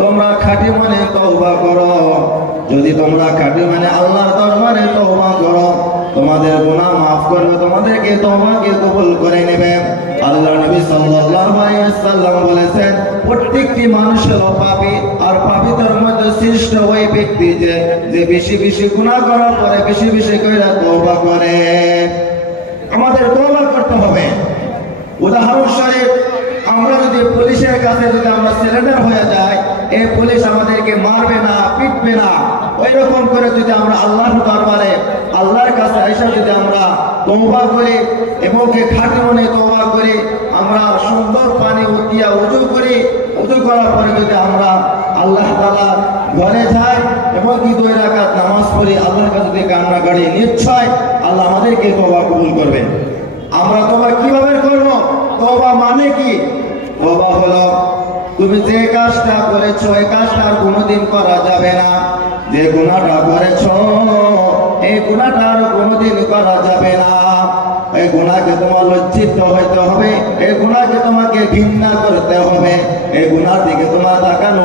তোমরা খাঁটি মনে তওবা করো। যদি তোমরা খাঁটি মানে আল্লাহর দরবারে তওবা করো, তোমাদের গুনাহ মাফ করবে, তোমাদেরকে তওবাকে কবুল করে নেবে। আল্লাহ নবী সাল্লাল্লাহু বলেছেন, প্রত্যেকটি মানুষ হলো পাপী আর পাপীদের মধ্যে শ্রেষ্ঠ ওই ব্যক্তি যে যে বেশি বেশি গুনাহ করার পরে বেশি বেশি করে তওবা করে। আমাদের তওবা করতে হবে। উদাহরণস্বরূপ আমরা যদি পুলিশের কাছে যদি আমরা সিলিন্ডার হয়ে যাই, এই পুলিশ আমাদেরকে মারবে না, পিটবে না। ওই রকম করে যদি আমরা আল্লাহর দরবারে, আল্লাহর কাছে এসে যদি আমরা তওবা করি এবং কি খাঁটি মনে তওবা করি, আমরা সুন্দর পানি দিয়া উজু করি, উজু করার পরে যদি আমরা আল্লাহ তাআলা ঘরে যাই এবং কি দুই রাকাত নামাজ পড়ি, আল্লাহর কাছে যদি আমরা গাড়ি নিশ্চয় আল্লাহ আমাদেরকে তওবা কবুল করবেন আমরা তোবা কীভাবে করব? তোবা মানে কি? তোবা হলো, তুমি যে কাজটা করেছ, এই কাজটা কোনোদিন করা যাবে না। যে গুণাটা করেছ, এই গুণাটা আর কোনোদিন করা যাবে না। এই গুণাকে তোমার লজ্জিত হইতে হবে, এই গুণাকে তোমাকে ঘৃণা করতে হবে, এই গুণার দিকে তোমার তাকানো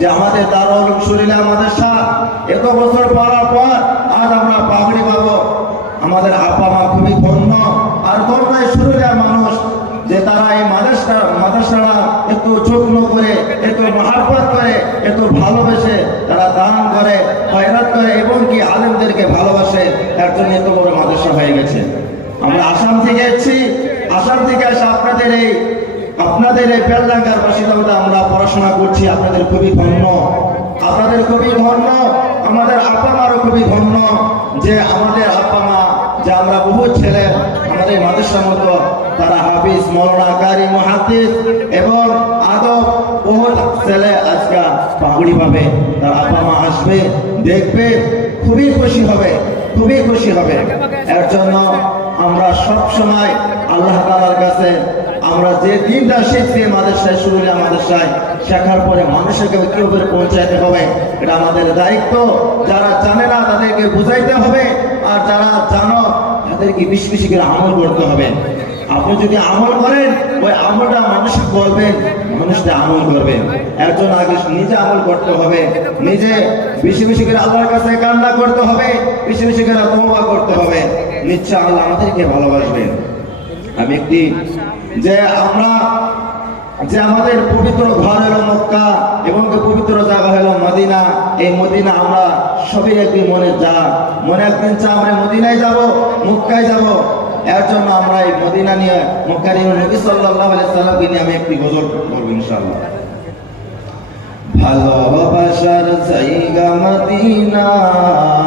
যে আমাদের দারুল শরীরে আমাদের সাথ। এত বছর পড়ার পর আজ আমরা পাগড়ি পাবো। আমাদের আপা মা খুবই ধন্য। আর ধন্য শরীরে মানুষ যে তারা এই মাদ্রাসা মাদ্রাসাটা এত যত্ন করে এত মহাব্বত করে এত ভালোবেসে তারা দান করে, খয়রাত করে এবং কি আলেমদেরকে ভালোবাসে এর জন্য এত বড় মাদ্রাসা হয়ে গেছে। আমরা আসাম থেকে এসেছি। আসাম থেকে এসে আপনাদের এই আপনাদের এই বেলডাঙ্গার বাসিন্দা আমরা পড়াশোনা করছি, আপনাদের খুবই ধন্য। আপনাদের খুবই ধন্য, আমাদের আপা মারও খুবই ধন্য যে আমাদের আপা মা, যে আমরা বহু ছেলে, আমাদের মাদ্রাসার মতো, তারা হাফিজ, মৌলানা, কারি মহাদিস এবং আদব বহু ছেলে আজকে পাগুড়ি পাবে। তার আপা মা আসবে, দেখবে, খুবই খুশি হবে, খুবই খুশি হবে। এর জন্য আমরা সব সময় আল্লাহ তাআলার কাছে আমরা যে দিনটা শিখছি মাদ্রাসায় শুরুলে মাদ্রাসায় শেখার পরে মানুষকে কি করে পৌঁছাতে হবে, এটা আমাদের দায়িত্ব। যারা জানে না তাদেরকে বুঝাইতে হবে, আর যারা জানো, তাদেরকে বেশি বেশি করে আমল করতে হবে। আপনি যদি আমল করেন, ওই আমলটা মানুষকে বলবেন মানুষটা আমল করবে। একজন আগে নিজে আমল করতে হবে, নিজে বেশি বেশি করে আল্লাহর কাছে কান্না করতে হবে, বেশি বেশি করে করতে হবে। নিশ্চয় আল্লাহ আমাদেরকে ভালোবাসবেন। আমি একটি যে আমরা যে আমাদের পবিত্র ঘর হলো মক্কা এবং পবিত্র জায়গা হলো মদিনা, এই মদিনা আমরা সবই একদিন মনে যা, মনে একদিন চা, আমরা মদিনায় যাব, মক্কায় যাব। এর জন্য আমরা এই মদিনা নিয়ে, মক্কা নিয়ে নবী আলাইহি সাল্লামকে নিয়ে আমি একটি গজল করব ইনশাআল্লাহ। ভালোবাসার জায়গা মদিনায় ভালো